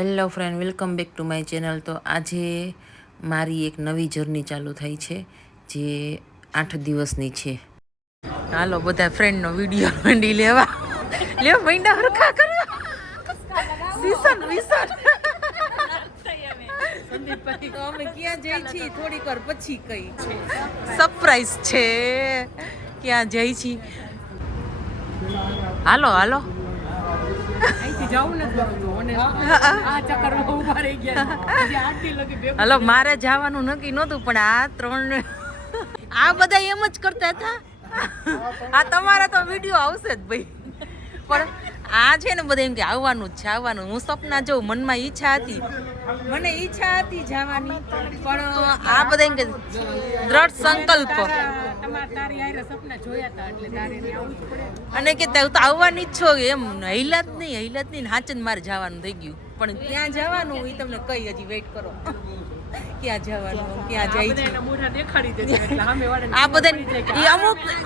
Hello friend, welcome back to my channel. તો આજે મારી એક નવી જર્ની ચાલુ થઈ છે, જે 8 દિવસની છે. હાલો બધા ફ્રેન્ડનો વિડીયો મંડી લેવા. લ્યો મહિના હરખા કરવા. વિસન તો અમે ક્યાં જઈ છીએ થોડીક વાર પછી કઈ છે સરપ્રાઈઝ છે. ક્યાં જઈ છી? હાલો હાલો. હલો, મારે જવાનું નક્કી નહોતું, પણ આ ત્રણ આ બધા એમ જ કરતા હતા. આ તમારા તો વિડીયો આવશે જ ભાઈ, પણ આ છે ને બધા એમ કે આવવાનું જ છે, આવવાનું. હું સપના જોઉં, મનમાં ઈચ્છા હતી, મને ઈચ્છા હતી જવાની, પણ આ બધા એમ કે દ્રઢ સંકલ્પ અને કે તું તો આવવાની જ છો એમ. હિલા જ નહીં હાચ જ મારે જવાનું થઈ ગયું. પણ ક્યાં જવાનું એ તમને કઈ, હજી વેઇટ કરો. ક્યાં જવાનું, ક્યાં જાય છે આ બધા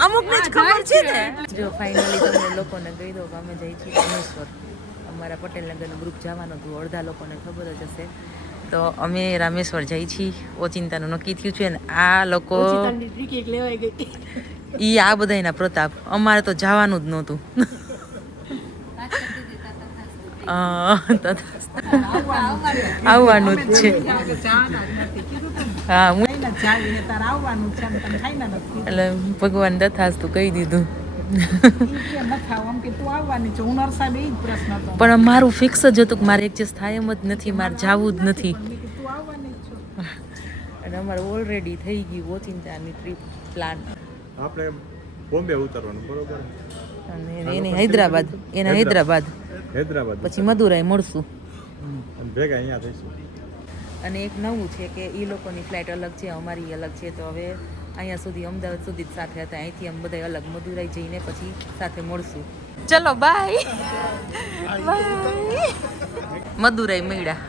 અમુકને જ ખબર છે ને. જો ફાઇનલી તમને લોકોને કહી દો કે અમે જઈ છીએ રામેશ્વર. અમારા પટેલ નગરનું ગ્રુપ જવાનું હતું, અડધા લોકોને ખબર જ હશે. તો અમે રામેશ્વર જઈ છીએ. ઓચિંતાનું નક્કી થયું છે ને આ લોકો ઈ આ બધાના પ્રતાપ. અમારે તો જવાનું જ નહોતું. આવવાનું જ છે. હા, એટલે ભગવાન તથાસ્તુ કહી દીધું. પણ મારું ફિક્સ જ હતું કે મારે એડજસ્ટ થાય એમ જ નથી, મારે જવું જ નથી. અને અમારે ઓલરેડી થઈ ગયું ઓચિંતાની ટ્રીપ પ્લાન. આપણે બોમ્બે ઉતરવાનું બરોબર, અને એને હૈદરાબાદ, પછી મદુરાઈ મળશું અને ભેગા અહીંયા થઈશું. અને એક નવું છે કે એ લોકોની ફ્લાઇટ અલગ છે, અમારી અલગ છે. તો હવે અહીંયા સુધી અમદાવાદ સુધી જ સાથે હતા, અહીંથી અમે બધા અલગ મદુરાઈ જઈને પછી સાથે મળશું. ચલો બાય બાય. મદુરાઈ મળ્યા.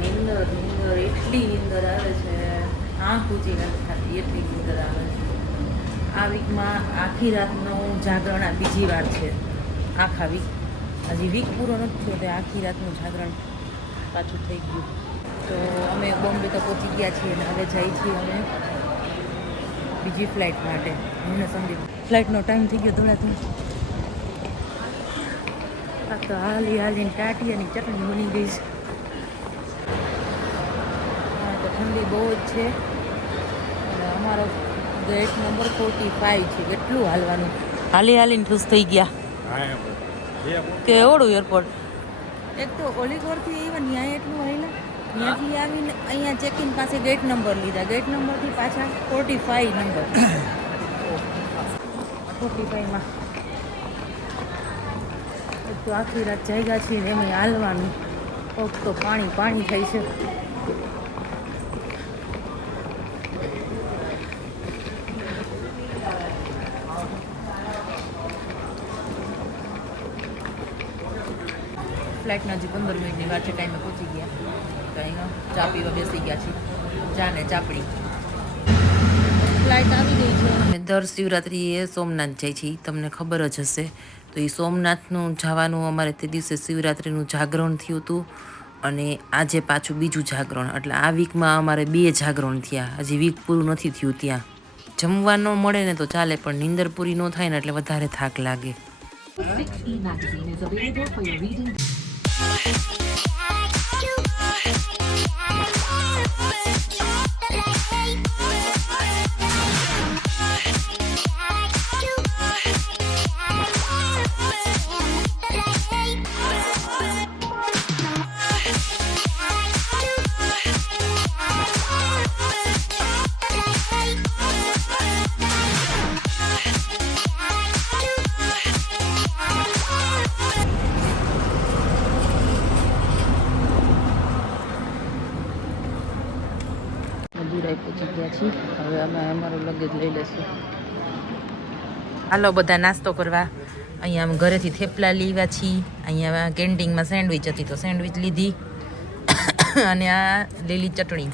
નીંદર એટલી નીંદર આવે છે, આંખ ઊંચી નથી થતી, એટલી નીંદર આવે છે. આ વીકમાં આખી રાતનું જાગરણ આ બીજી વાર છે. આખા વીક, હજી વીક પૂરો નથી થયો, તે આખી રાતનું જાગરણ પાછું થઈ ગયું. તો અમે બોમ્બે તો પહોંચી ગયા છીએ અને હવે જઈએ છીએ અમે બીજી ફ્લાઇટ માટે. મને સંદીપ ફ્લાઇટનો ટાઈમ થઈ ગયો ધોળાતું. આ તો હાલીને ટાટિયાની ચટણી બની ગઈ છે. ઠંડી બહુ જ છે. અને અમારો ગેટ નંબર 45 છે. કેટલું હાલવાનું, હાલીને ખુશ થઈ ગયા કે ઓળું એરપોર્ટ. એક તો ઓલીગોરથી even ત્યાં એટલું હાલ્યા, ત્યાંથી આવીને અહીંયા ચેકિંગ પાસે ગેટ નંબર લીધા, ગેટ નંબરથી પાછા 45 નંબર. 45માં એક તો આખી રાત જાગ્યા છીએ ને એમાં હાલવાનું. પગ તો પાણી થાય છે. ફ્લાઇટના હજી 15 મિનિટની વાર છે, ટાઈમે પહોંચી ગયા. તો અહીંયા ચા પીવા બેસી ગયા છીએ, ચા ને ચાપડી. ફ્લાઇટ આવી ગઈ છે. અને દર શિવરાત્રિએ સોમનાથ જાય છે, તમને ખબર જ હશે. તો એ સોમનાથનું જવાનું અમારે તે દિવસે શિવરાત્રિનું જાગરણ થયું હતું, અને આજે પાછું બીજું જાગરણ. એટલે આ વીકમાં અમારે 2 જાગરણ થયા. હજી વીક પૂરું નથી થયું. ત્યાં જમવા ન મળે ને તો ચાલે, પણ નીંદર પૂરી ન થાય ને એટલે વધારે થાક લાગે. મદુરાઈ પહોંચી ગયા છીએ. હવે અમે અમારું લગેજ લઈ લેશું. હાલો બધા નાસ્તો કરવા. અહીંયા અમે ઘરેથી થેપલા લેવા છીએ. અહીંયા કેન્ટીનમાં સેન્ડવિચ હતી તો સેન્ડવિચ લીધી અને આ લીલી ચટણી.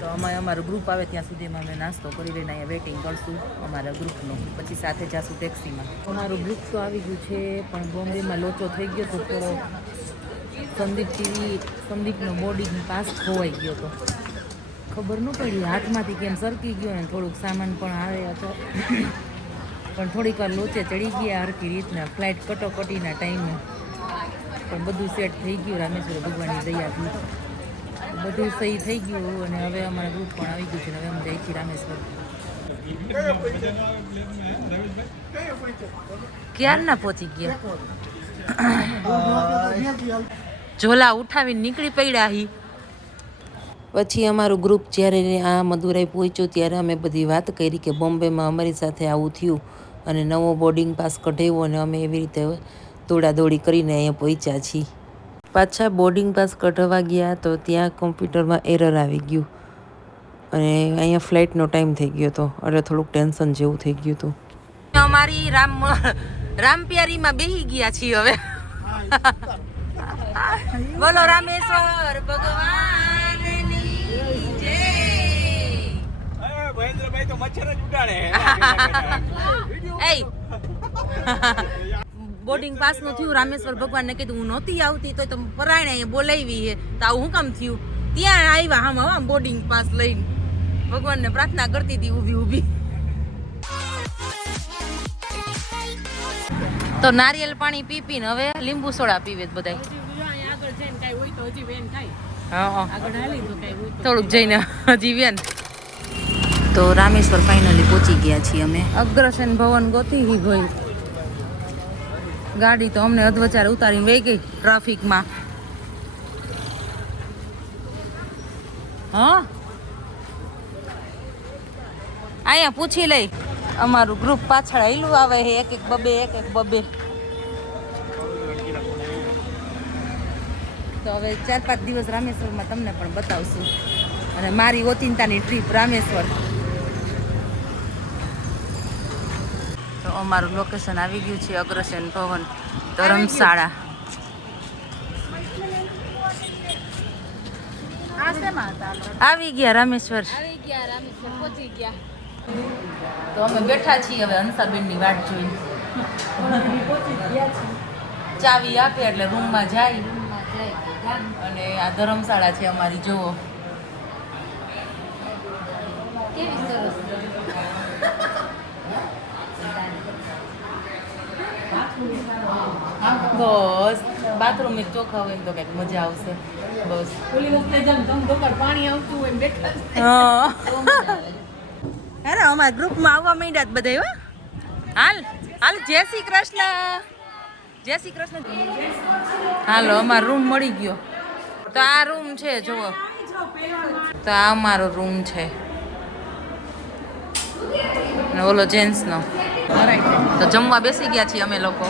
તો અમે અમારું ગ્રુપ આવે ત્યાં સુધીમાં અમે નાસ્તો કરી લઈને અહીંયા વેઇટિંગ કરશું અમારા ગ્રુપનો. પછી સાથે જઈશું ટેક્સીમાં. અમારું ગ્રુપ તો આવી ગયું છે પણ બોમ્બેમાં લોચો થઈ ગયો તો થોડો સંદીપનો બોર્ડિંગ પાસ ખોવાઈ ગયો હતો. ખબર ન પડી હાથમાંથી કેમ સરકી ગયો ને થોડુંક સામાન પણ આવે હતો પણ થોડીક વાર લોચે ચડી ગયા હરખી રીતના ફ્લાઇટ કટોકટીના ટાઈમે. પણ બધું સેટ થઈ ગયું રામેશ્વર ભગવાનની દયાથી. બધું સહી થઈ ગયું અને હવે અમારા ગ્રુપ પણ આવી ગયું છે. હવે અમે જઈએ છીએ રામેશ્વર. ક્યારના પહોંચી ગયા? ઝોલા ઉઠાવીને નીકળી પડ્યા હી. પછી અમારું ગ્રુપ જ્યારે આ મદુરાઈ પહોંચ્યું ત્યારે અમે બધી વાત કરી કે બોમ્બેમાં અમારી સાથે આવું થયું અને નવો બોર્ડિંગ પાસ કઢાવ્યો અને અમે એવી રીતે દોડાદોડી કરીને અહીંયા પહોંચ્યા છીએ. પાછા બોર્ડિંગ પાસ કઢાવવા ગયા તો ત્યાં કોમ્પ્યુટરમાં એરર આવી ગયું અને અહીંયા ફ્લાઇટનો ટાઈમ થઈ ગયો હતો એટલે થોડુંક ટેન્શન જેવું થઈ ગયું હતું. અમારી રામપ્યારીમાં બેસી ગયા છીએ હવે. બોલો રામેશ્વર ભગવાનની જય. મહેન્દ્રભાઈ તો મચ્છર જ ઉડાડે. બોર્ડિંગ પાસ નું થયું. રામેશ્વર ભગવાનને કીધું હું નહોતી આવતી તો પરાયણે અહીંયા બોલાવી છે તો આવું શું કામ થયું? ત્યાં આવ્યા આમ બોર્ડિંગ પાસ લઈને ભગવાનને પ્રાર્થના કરતી હતી ઊભી ઊભી. તો નારિયેલ પાણી પી પીને હવે લીંબુ સોડા પીવે બધા. થોડુંક જઈને હજી વેન. તો રામેશ્વર ફાઇનલી પહોંચી ગયા છીએ અમે. અગ્રસેન ભવન ગોતી હી ભાઈ. ગાડી તો અમને અધવચારે ઉતારીને વહી ગઈ ટ્રાફિકમાં. હા અહીંયા પૂછી લઈ. અમારું ગ્રુપ પાછળ આયલું આવે છે એક બબે. તો હવે 4-5 દિવસ રામેશ્વરમાં તમને પણ બતાવશું અને મારી ઓચિંતાની ટ્રીપ રામેશ્વર. તો અમારું લોકેશન આવી ગયું છે અગ્રસેન ભવન ધર્મશાળા. આવી ગયા રામેશ્વર પહોંચી ગયા. તો અમે બેઠા છીએ હવે હંસાબેનની વાટ જોઈને. ચાવી આપે એટલે રૂમમાં જાય અને આ ધર્મશાળા છે અમારી. જુઓ કેવી સરસ. બસ બાથરૂમ એક ચોખ્ખા હોય તો કંઈક મજા આવશે. બસ પાણી આવતું હોય બેઠા. અરે અમારા ગ્રુપમાં આવવા માંડ્યા જ બધા. હો હાલ જય શ્રી કૃષ્ણ. હાલો અમારો રૂમ મળી ગયો. તો આ રૂમ છે જુઓ. તો આ અમારો રૂમ છે ને ઓલો જેન્ટ્સનો. તો જમવા બેસી ગયા છીએ અમે લોકો.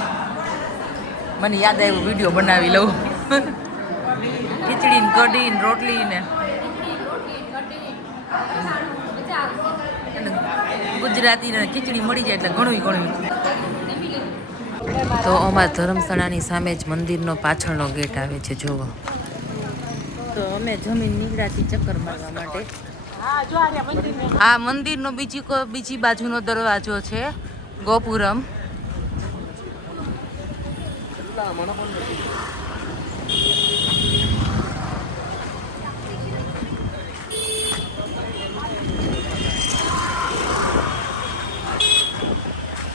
મને યાદ આવ્યું વિડીયો બનાવી લઉં. ખીચડી ને કઢી ને રોટલી ને ગુજરાતી ને ખીચડી મળી જાય એટલે ઘણું. તો અમારા ધર્મશાળાની સામે જ મંદિરનો પાછળનો ગેટ આવે છે જુઓ. તો અમે જમીન નીકળ્યાથી ચક્કર મારવા માટે. આ મંદિરનો બીજી બાજુનો દરવાજો છે ગોપુરમ.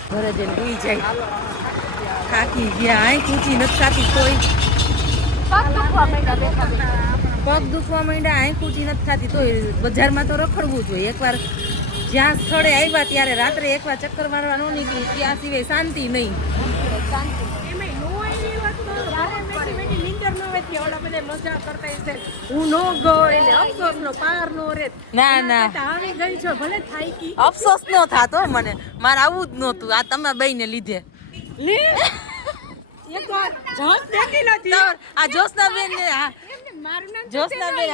ઘરે જઈને ઉઈ જાય. થાકી ગયા. આઈ કૂચી નથી ખાતી તોય પગ દુખવા માંડ્યા. આઈ કૂચી નથી ખાતી તોય બજારમાં તો રખડવું જોઈએ. એકવાર જ્યાં સ્થળે આવ્યા ત્યારે રાત્રે એકવાર ચક્કર મારવા ન નીકળી ત્યાં સિવાય શાંતિ નહીં. ના અફસોસ નો થાતો મને. મારે આવું જ નહોતું. આ તમે બેયને લીધે. જોશનાબેન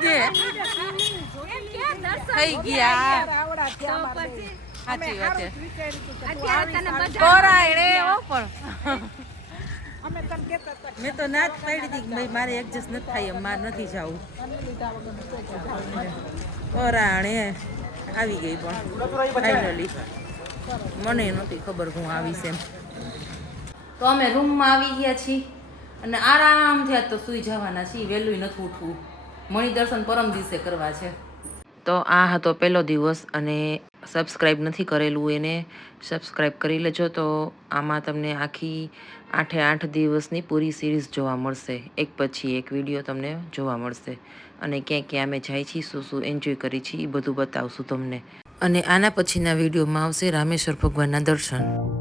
દે થઈ ગયા સાચી વાત છે કોરાય રે ઓ પણ મેં તો ના જ પાડી હતી કે ભાઈ મારે એડજસ્ટ નથી થાય એમ મારે નથી જવું કોરાણે આવી ગઈ પણ ફાઇનલી મને નહોતી ખબર હું આવીશ એમ તો અમે રૂમમાં આવી ગયા છીએ અને આરામથી આજ તો સૂઈ જવાના છીએ વહેલું નથી ઉઠવું મણિ દર્શન પરમ દિવસે કરવા છે તો આ હતો પહેલો દિવસ અને સબસ્ક્રાઈબ નથી કરેલું એને સબસ્ક્રાઈબ કરી લેજો તો આમાં તમને આખી 8 દિવસની પૂરી સિરીઝ જોવા મળશે એક પછી એક વિડીયો તમને જોવા મળશે અને ક્યાં ક્યાં અમે જાય છીએ શું શું એન્જોય કરી છીએ એ બધું બતાવશું તમને અને આના પછીના વિડીયોમાં આવશે રામેશ્વર ભગવાનના દર્શન